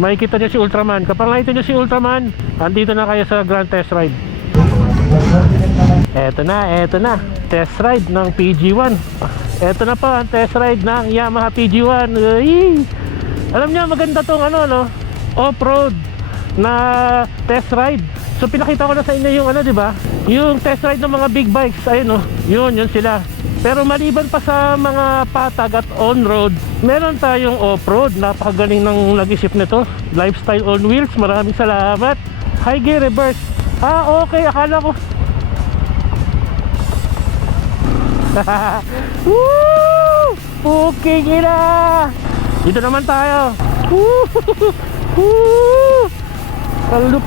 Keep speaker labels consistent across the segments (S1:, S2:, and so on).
S1: makikita nyo si Ultraman. Kapag nakita nyo si Ultraman, andito na kayo sa Grand Test Ride. Eto na, eto na. Test ride ng PG1. Eto na po ang test ride ng Yamaha PG1. Ay! Alam niyo maganda tong ano no, off-road na test ride. So pinakita ko na sa inyo yung ano, 'di ba? Yung test ride ng mga big bikes, ayun no. Yun, yun sila. Pero maliban pa sa mga patag at on-road, meron tayong off-road. Napakagaling ng nag-isip nito. Lifestyle on wheels. Maraming salamat. High gear reverse. Ah, okay. Akala ko Woo! Okay, gila! Dito naman tayo. Woo! Woo! Ang!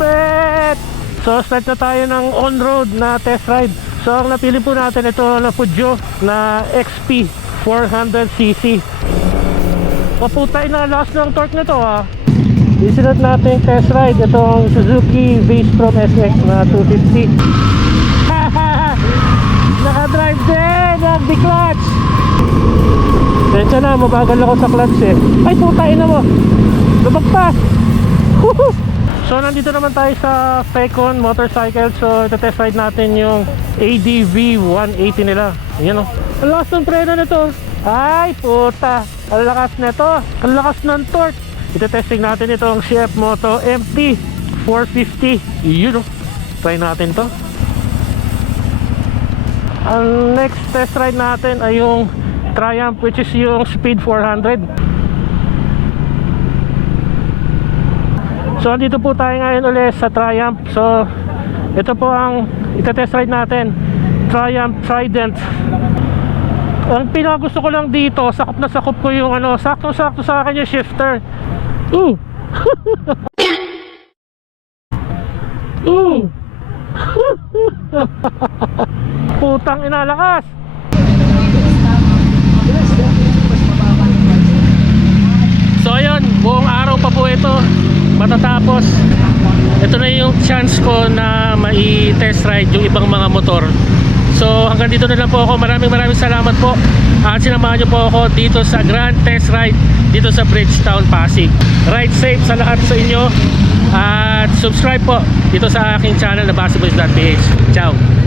S1: So, start na tayo ng on-road na test ride. So, ang napili po natin ito na Peugeot na XP 400cc. Paputay na lakas ng torque nito ha. Isunod natin test ride itong Suzuki V-Strom SX na 250. Naka-drive din! Nag-declutch! Tensya na, mabagal ako sa clutch eh. Ay, putain na mo! Lumagpas! Woohoo! So, nandito naman tayo sa Fecon Motorcycle. So, ito-test ride natin yung ADV 180 nila. Ayan o. Ang lakas ng preno nito. Ay, puta! Ang lakas nito. Ang lakas ng torque. Ito-testing natin itong CF Moto MT 450. Yun o. Try natin to. Ang next test ride natin ay yung Triumph which is yung Speed 400. So andito po tayo ngayon ulit sa Triumph. So ito po ang ita-test ride natin. Triumph Trident. Ang pinagusto ko lang dito, sakop na sakop ko yung ano, sakto-sakto sa akin yung shifter. Ooh. Ooh. Putang inalakas. So ayun, buong araw pa po ito matatapos. Ito na yung chance ko na mai-test ride yung ibang mga motor. So hanggang dito na lang po ako. Maraming maraming salamat po. At sinamahan niyo po ako dito sa Grand Test Ride dito sa Bridgetown, Pasig. Ride safe sa lahat sa inyo. At subscribe po dito sa aking channel na Basketballs.ph. Ciao!